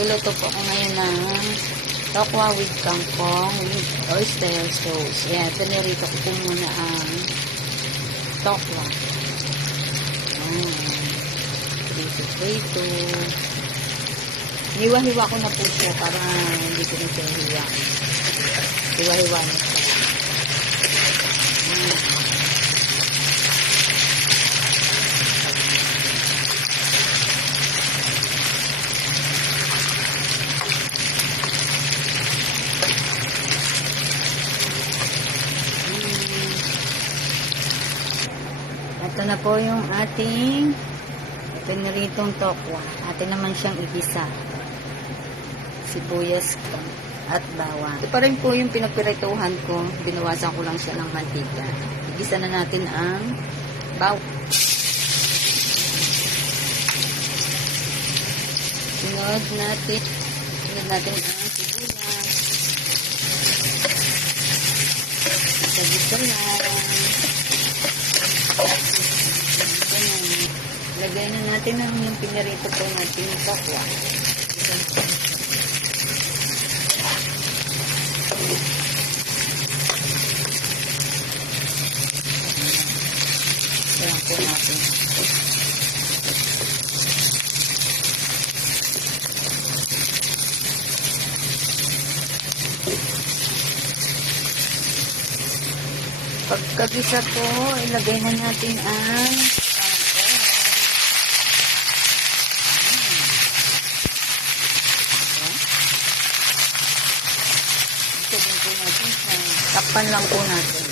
Magluluto po ako ngayon ng tokwa with kangkong with oyster sauce. Ayan, pinirito ko po muna ang tokwa. Prito. Hiwa-hiwa ko na po siya para hindi ko na siya hiwa. Hiwa-hiwa na siya. Ito na po yung ating piniritong tokwa. Atin naman siyang igisa. Sibuyas at bawang. Ito pa rin po yung pinagpirituhan ko. Binawasan ko lang siya ng mantika. Igisa na natin ang bawang. Sunod natin ang sibuyas. Isa-gisa lang. Lagay na natin ang yung pinarito po natin yung tokwa. Ayan po natin. Pagkagisa po, ilagay na natin ang takpan lang po natin.